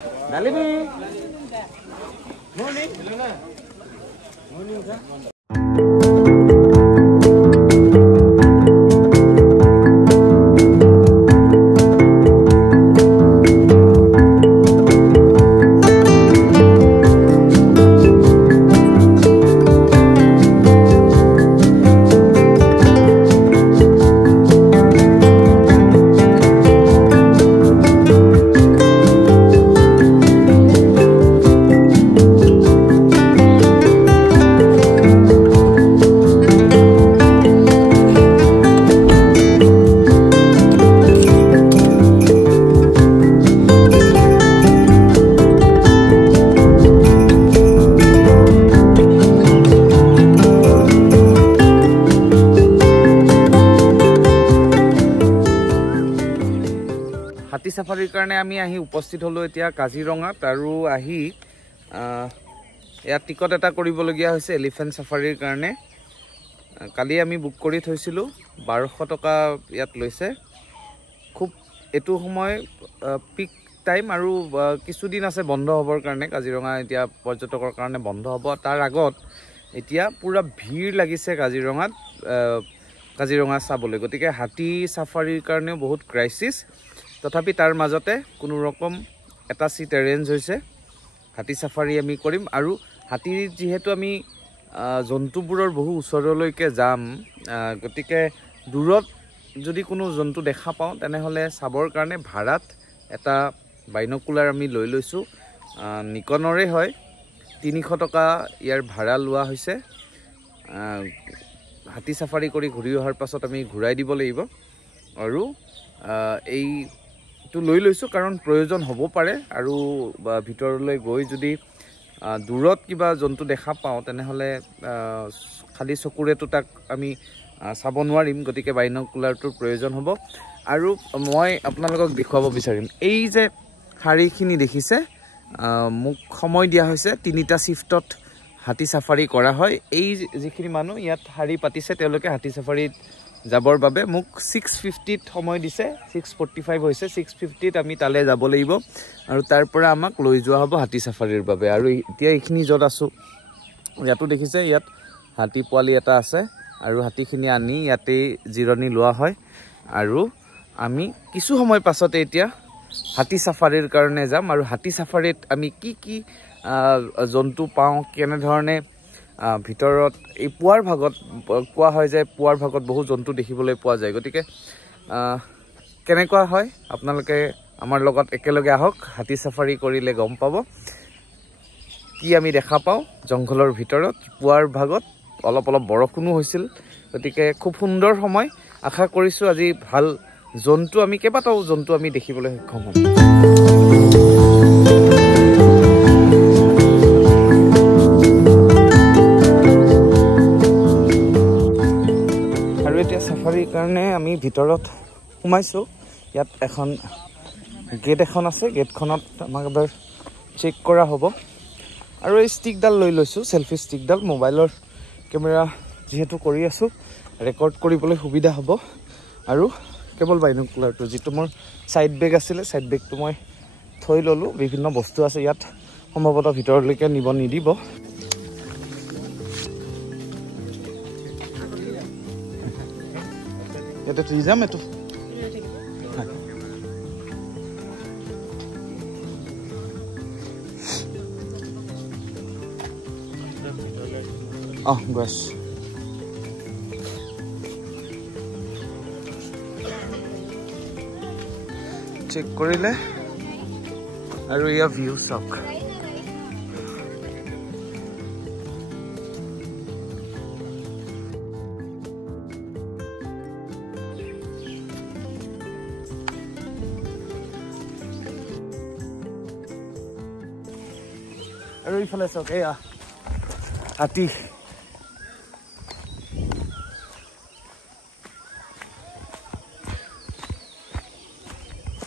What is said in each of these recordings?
Dalibi. Morning. Morning, sir. হাতী সাফাৰীৰ কাৰণে আমি আহি উপস্থিত হলো এতিয়া কাজিৰঙাত আৰু আহি ইয়াত টিকট এটা কৰিবলগীয়া হৈছে এলিফেণ্ট সাফাৰীৰ কাৰণে কালি আমি বুক কৰি থৈছিলোঁ 1200 টকা ইয়াত লৈছে খুব এটো সময় পিক টাইম আৰু কিছুদিন আছে বন্ধ হ'বৰ কাৰণে কাজিৰঙা এতিয়া পৰ্যটকৰ কাৰণে বন্ধ হ'ব তাৰ আগত এতিয়া পুৰা ভিৰ লাগিছে কাজিৰঙা চাবলৈ গতিকে হাতী সাফাৰীৰ কাৰণেও বহুত ক্ৰাইচিছ তথাপি তাৰ মাজতে কোনো ৰকম এটা সিট এৰেঞ্জ হৈছে হাতী সাফাৰী আমি কৰিম আৰু হাতী যেহেতু আমি জন্তুবোৰৰ বহু ওচৰলৈকে যাম গতিকে দূৰত যদি কোনো জন্তু দেখা পাওঁ তেনেহলে চাবৰ কাৰণে ভাড়াত এটা বাইনকুলাৰ আমি লৈ লৈছো নিকনৰে হয় 300 টকা ইয়াৰ ভাড়া লোৱা হৈছে হাতী সাফাৰী কৰি ঘূৰি অহাৰ পাছত আমি ঘূৰাই দিব লাগিব আৰু এই তো লৈ লৈছো কাৰণ প্ৰয়োজন হ'ব পাৰে আৰু ভিতৰলৈ গৈ যদি দূৰত কিবা জন্তু দেখা পাওঁ তেনেহলে খালি চকুৰেটো তাক আমি চাব নোৱাৰিম গতিকে বাইনকুলাৰটোৰ প্ৰয়োজন হ'ব আৰু মই আপোনালোকক দেখুৱাব বিচাৰিম এই যে শাৰীখিনি দেখিছে মোক সময় দিয়া হৈছে 3টা শিফটত হাতী সাফাৰী কৰা হয় এই যিখিনি মানুহ ইয়াত শাৰী পাতিছে তেওঁলোকে হাতী সাফাৰীত যাবৰ বাবে মোক 650 ত সময় দিছে 645 হৈছে 650 ত আমি তালে যাব লাগিব আৰু তাৰ পৰা আমাক লৈ যোৱা হ'ব হাতী সাফাৰীৰ বাবে আৰু এতিয়া এইখিনি যত আছো ইয়াতো দেখিছে ইয়াত হাতী পোৱালি এটা আছে আৰু হাতীখিনি আনি ইয়াতে জিৰণি লোৱা হয় আৰু আমি কিছু সময় পাছতে এতিয়া হাতী সাফাৰীৰ কাৰণে যাম আৰু হাতী সাফাৰীত আমি কি জন্তু পাওঁ কেনে ধৰণে ভিতৰত এই পুৱাৰ ভাগত কোৱা হয় যে পুৱাৰ ভাগত বহু জন্তু দেখিবলৈ পোৱা যায় গতিকে কেনেকুৱা হয় আপোনালোকে আমাৰ লগত একেলগে আহক হাতী সাফাৰী কৰিলে গম পাব কি আমি দেখা পাওঁ জংঘলৰ ভিতৰত পুৱাৰ ভাগত অলপ বৰষুণো হৈছিল গতিকে খুব সুন্দৰ সময় আশা কৰিছো আজি ভাল জন্তু আমি কেইবাটাও জন্তু আমি দেখিবলৈ সক্ষম হ'ম সাফাৰীৰ কাৰণে আমি ভিতৰত সোমাইছো ইয়াত এখন গেট এখন আছে গেটখনত আমাক এবাৰ চেক কৰা হ'ব আৰু এই ষ্টিকডাল লৈ লৈছো সেলফি ষ্টিকডাল মোবাইলৰ কেমেৰা যেহেতু কৰি আছো ৰেকৰ্ড কৰিবলৈ সুবিধা হ'ব আৰু কেৱল বাইনকুলাৰটো যেটো মোৰ সাইড বেগ আছিল সাইড বেগটো মই থৈ ললো বিভিন্ন বস্তু আছে ইয়াত সম্ভৱতঃ ভিতৰলৈকে নিব নিদিব এটা তুই যাম এটো বাস চেক কৰিলে আৰু ইয়াৰ ভিউ চাওক আৰু ইফালে চাওক এয়া হাতী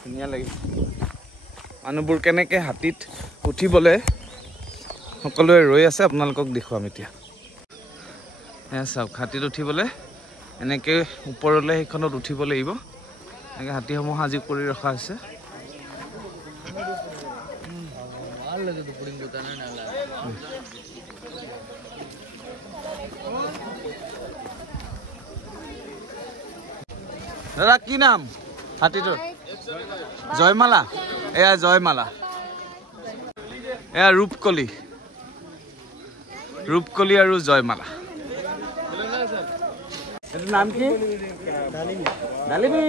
ধুনীয়া লাগে মানুহবোৰ কেনেকৈ হাতীত উঠিবলৈ সকলোৱে ৰৈ আছে আপোনালোকক দেখুৱাম এতিয়া এয়া চাওক হাতীত উঠিবলৈ এনেকৈ ওপৰলৈ সেইখনত উঠিব লাগিব এনেকৈ হাতীসমূহ সাজি কৰি ৰখা হৈছে দাদা কি নাম হাতীটোৰ জয়মালা এয়া জয়মালা এয়া ৰূপকলি আৰু জয়মালা এটাৰ নাম কি ডালিমি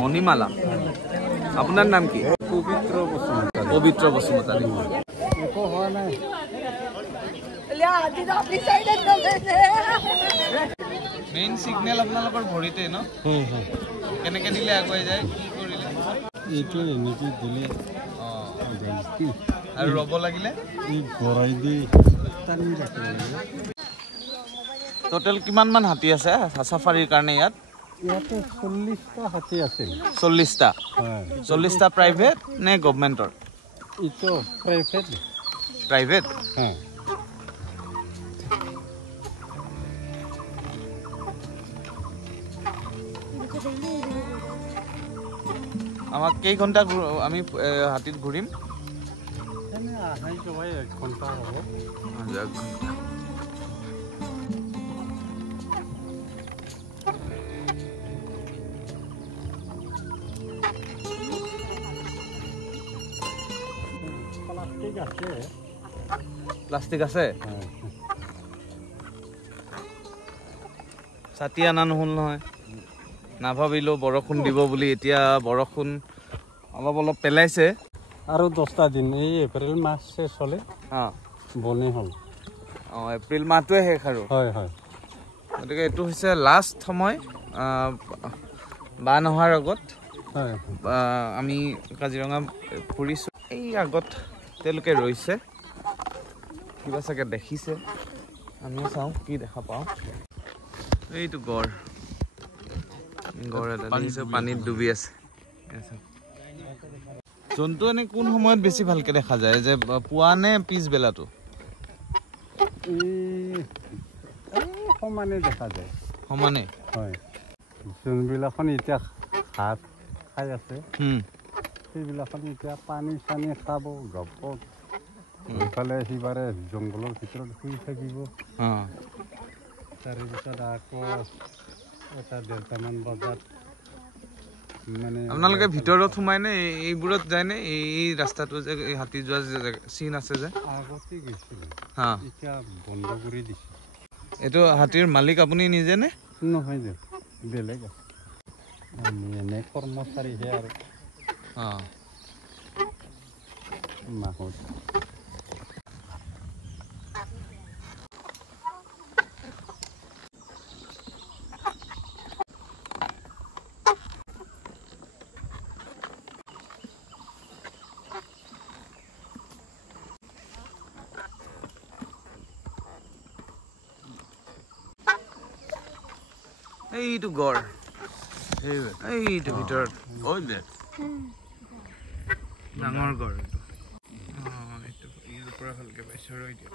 মণিমালা আপোনাৰ নাম কি পবিত্ৰ বসুমতাৰী মেইন সিগনেল আপোনালোকৰ ভৰিতে ন কেনেকে দিলে আগুৱাই যায় কি কৰিলে এইটো এনেকৈ দিলে আৰু ৰ'ব লাগিলে এই গৰাই দি টানি ৰাখিব লাগে টোটেল কিমান মান হাতী আছে চাফাৰীৰ কাৰণে ইয়াত ইয়াতে 40টা হাতী আছিল 40টা হয় 40টা প্ৰাইভেট নে গভৰ্ণমেণ্টৰ এইটো প্ৰাইভেট হয় আমাক কেই ঘণ্টা আমি হাতীত ঘূৰিম এনে আহাই যোৱাই 1 ঘণ্টা হ'ব প্লাষ্টিক আছে ছাতি আনা নহ'ল নহয় নাভাবিলোঁ বৰষুণ দিব বুলি এতিয়া বৰষুণ অলপ পেলাইছে আৰু 10টা দিন এই এপ্ৰিল মাহ শেষ হ'লে বনে হ'ল এপ্ৰিল মাহটোৱে শেষ আৰু হয় হয় গতিকে এইটো হৈছে লাষ্ট সময় বান অহাৰ আগত হয় আমি কাজিৰঙা ফুৰিছোঁ এই আগত তেওঁলোকে ৰৈছে কিবা চাগে দেখিছে আমিও চাওঁ কি দেখা পাওঁ এইটো গড় এটা দেখিছে পানীত ডুবি আছে জন্তু এনে কোন সময়ত বেছি ভালকে দেখা যায় যে পুৱা নে পিছবেলাটো সমানে দেখা যায় সমানে হয় যোনবিলাখন এতিয়া হাত খাই আছে সেইবিলাখন এতিয়া পানী চানী খাব গপ ইফালে সিবাৰে জংঘলৰ ভিতৰত শুই থাকিব তাৰপিছত আকৌ 1-1:30মান বজাত মানে আপোনালোকে ভিতৰত সোমাই নে এইবোৰত যায় নে এই ৰাস্তাটো যে হাতী যোৱা যে চিন আছে যে আগতে গৈছিল এতিয়া বন্ধ কৰি দিছে এইটো হাতীৰ মালিক আপুনি নিজে নে নহয় যে বেলেগ আছে আমি এনে কৰ্মচাৰীহে আৰু মাহত এইটো গড় এইটো ভিতৰত ডাঙৰ গড় এইটো ইয়াৰ পৰা ভালকে পাইছো আৰু এতিয়া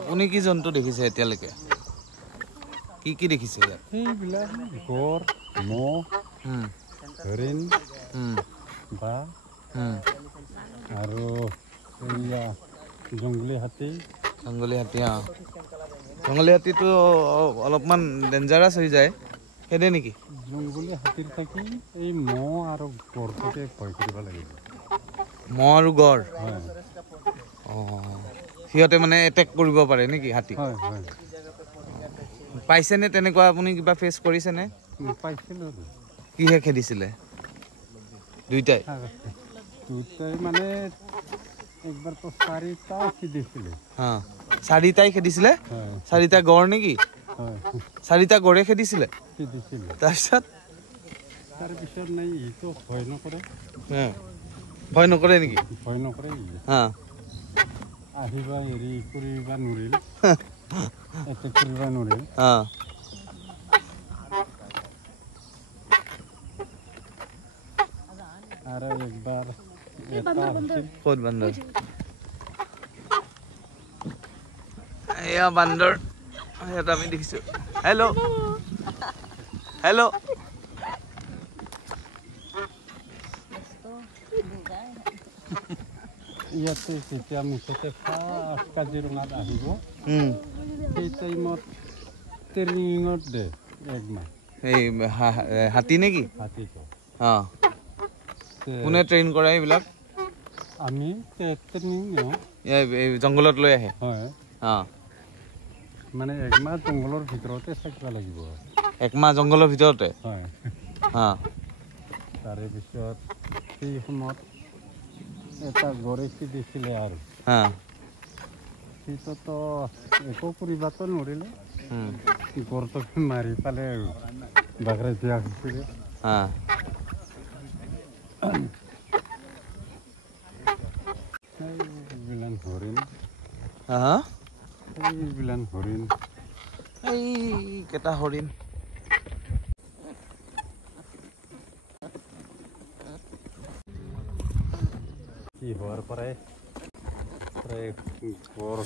আপুনি কি জন্তু দেখিছে এতিয়ালৈকে কি দেখিছে ইয়াত এইবিলাক গড় মহ হৰিণ বা আৰু এয়া জংগলী হাতী জংগলী হাতীটো অলপমান ডেঞ্জাৰাছ হৈ যায় সেইদে নেকি জংগলী হাতীৰ থাকি এই মহ আৰু গড়টোকে ভয় কৰিব লাগিব মহ আৰু গড় সিহঁতে মানে এটেক কৰিব পাৰে নেকি হাতী পাইছেনে তেনেকুৱা আপুনি কিবা ফেচ কৰিছেনে পাইছিলোঁ কিহে খেদিছিলে দুইটাই দুটাই মানে একবাৰ তো 4টা খেদিছিলে হ্যাঁ 4টাই খেদিছিলে হয় 4টা গড় নেকি হয় 4টা গড়ে খেদিছিলে খেদিছিলে তাৰপিছত তাৰপিছত নাই ইটো ভয় নকৰে হ্যাঁ ভয় নকৰে নেকি ভয় নকৰে হ্যাঁ আহিবা হেৰি কৰিবা নোৱাৰিল এটেক কৰিবা নোৱাৰিল হ্যাঁ আৰু একবাৰ এটা আহিছিল ক'ত বান্দৰ এয়া বান্দৰ ইয়াত আমি দেখিছো হেল্ল' হেল্ল' ইয়াতে যেতিয়া মুঠতে ফাৰ্ষ্ট কাজিৰঙাত আহিব সেই টাইমত ট্ৰেইনিঙত দে একমাহ এই হাতী নেকি হাতীটো অঁ কোনে ট্ৰেইন কৰে এইবিলাক আমি ট্ৰেইনিং দিওঁ এই জংঘলত লৈ আহে হয় অঁ মানে একমাহ জংঘলৰ ভিতৰতে থাকিব লাগিব একমাহ জংঘলৰ ভিতৰতে হয় অঁ তাৰে পিছত সেই সময়ত এটা গড়ে দিছিলে আৰু অঁ সেইটোতো একো কৰিবাতো নোৱাৰিলে গড়টো মাৰি পালে বাগৰাই দিয়া হৈছিলে অঁ এইবিলাক হৰিণ হা এইবিলাক হৰিণ এই কেইটা হৰিণ কি হোৱাৰ পৰাই প্ৰায় গড়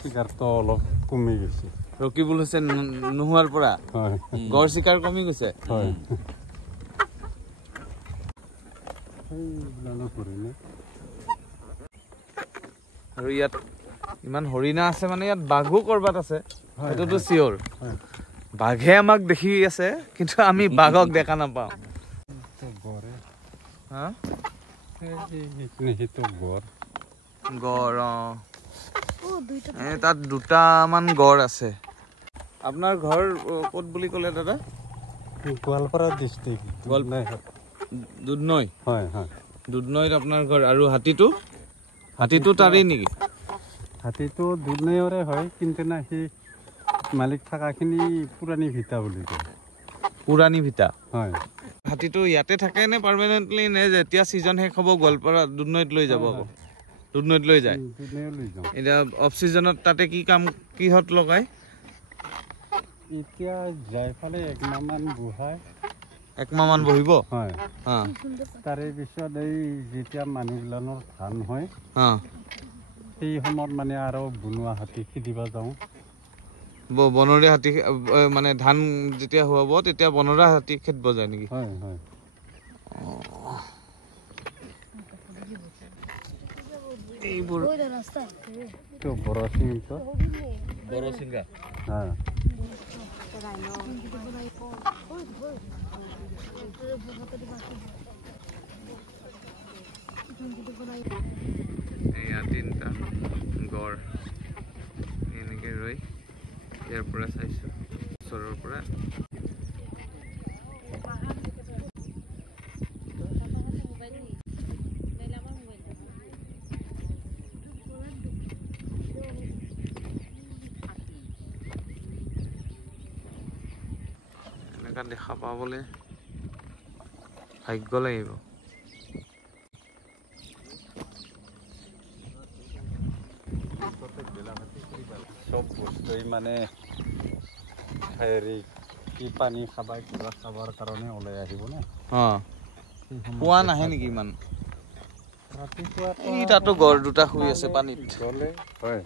চিকাৰটো অলপ কমি গৈছে ৰকিবুল হুছেইন নোহোৱাৰ পৰা হয় গড় চিকাৰ কমি গৈছে হয় এইবিলাক হৰিণে আৰু ইয়াত ইমান হৰিণা আছে মানে ইয়াত বাঘো কৰবাত আছে সেইটোতো চিয়ৰ হয় বাঘে আমাক দেখি আছে কিন্তু আমি বাঘক দেখা নাপাওঁ গড়ে হা সেইটো গড় গড় তাত দুটামান গড় আছে আপোনাৰ ঘৰ ক'ত বুলি ক'লে দাদা গোৱালপাৰা ডিষ্ট্ৰিক্ট দুধনৈ হয় হয় দুধনৈত আপোনাৰ ঘৰ আৰু হাতীটো তাৰেই নেকি হাতীটো দুধনৈৰে হয় কিন্তু না সি মালিক থকাখিনি পুৰণি ভিতা বুলি কয় পুৰাণী ভিতা হয় হাতীটো ইয়াতে থাকে নে পাৰ্মানেণ্টলি নে যেতিয়া ছিজন শেষ হ'ব গোৱালপাৰা দুধনৈত লৈ যাব আকৌ দুধনৈত লৈ যায় দুধনৈ লৈ যাওঁ এতিয়া অফ ছিজনত তাতে কি কাম কিহত লগায় এতিয়া যাই ফালে একমাহমান বহাই একমাহমান বহিব হয় অঁ তাৰে পিছত এই যেতিয়া মানুহবিলাকৰ ধান হয় অঁ সেই সময়ত মানে আৰু বনোৱা হাতী খেদিব যাওঁ বনৰীয়া হাতী মানে ধান যেতিয়া হোৱাব তেতিয়া বনৰীয়া হাতী খেদিব যায় নেকি হয় হয় এইবোৰ বৰচিংটো বৰচিংগা হয় এয়া 3টা গড় এনেকে ৰৈ ইয়াৰ পৰা চাইছো ওচৰৰ পৰা এনেকা দেখা পাবলৈ ভাগ্য লাগিব চব বস্তুৱেই মানে হেৰি কি পানী খাবা কিবা খাবৰ কাৰণে ওলাই আহিব না অঁ পোৱা নাহে নেকি ইমান ৰাতিপুৱা এই তাতো গড় দুটা শুই আছে পানীত গ'লে হয়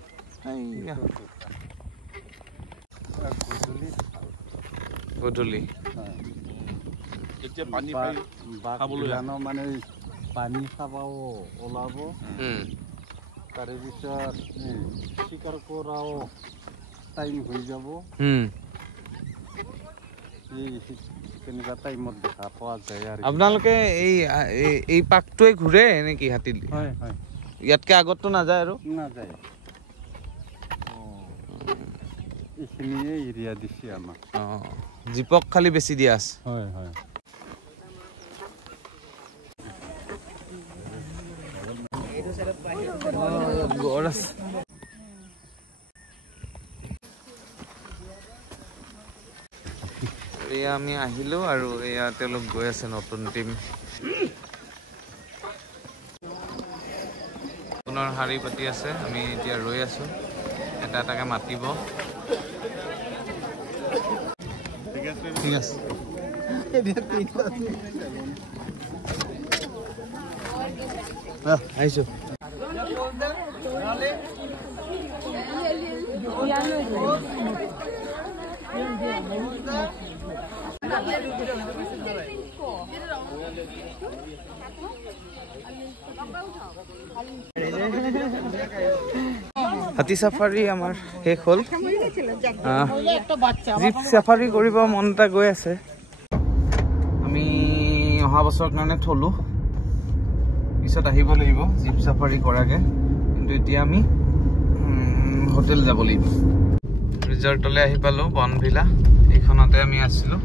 গধূলি এতিয়া পানী মানে পানী খাবাও ওলাব তাৰে পিছত চিকাৰ কৰাও টাইম হৈ যাব তেনেকুৱা টাইমত দেখা পোৱা যায় আৰু আপোনালোকে এই পাকটোৱে ঘূৰে নেকি হাতী হয় হয় ইয়াতকে আগততো নাযায় আৰু নাযায় এইখিনিয়ে এৰিয়া দিছে আমাক অঁ জীপক খালি বেছি দিয়া আছে হয় হয় গড় আছে এয়া আমি আহিলো আৰু এয়া তেওঁলোক গৈ আছে নতুন টিম পুনৰ শাৰী পাতি আছে আমি এতিয়া ৰৈ আছো এটা এটাকে মাতিব ঠিক আছে আহিছো হাতী সাফাৰী আমাৰ শেষ হ'ল জীপ সাফাৰী কৰিব মন এটা গৈ আছে আমি অহা বছৰৰ কাৰণে থলো পিছত আহিব লাগিব জীপ সাফাৰী কৰাকে কিন্তু এতিয়া আমি হোটেল যাব লাগিব ৰিজৰ্টলৈ আহি পালো বনভিলা এইখনতে আমি আছিলো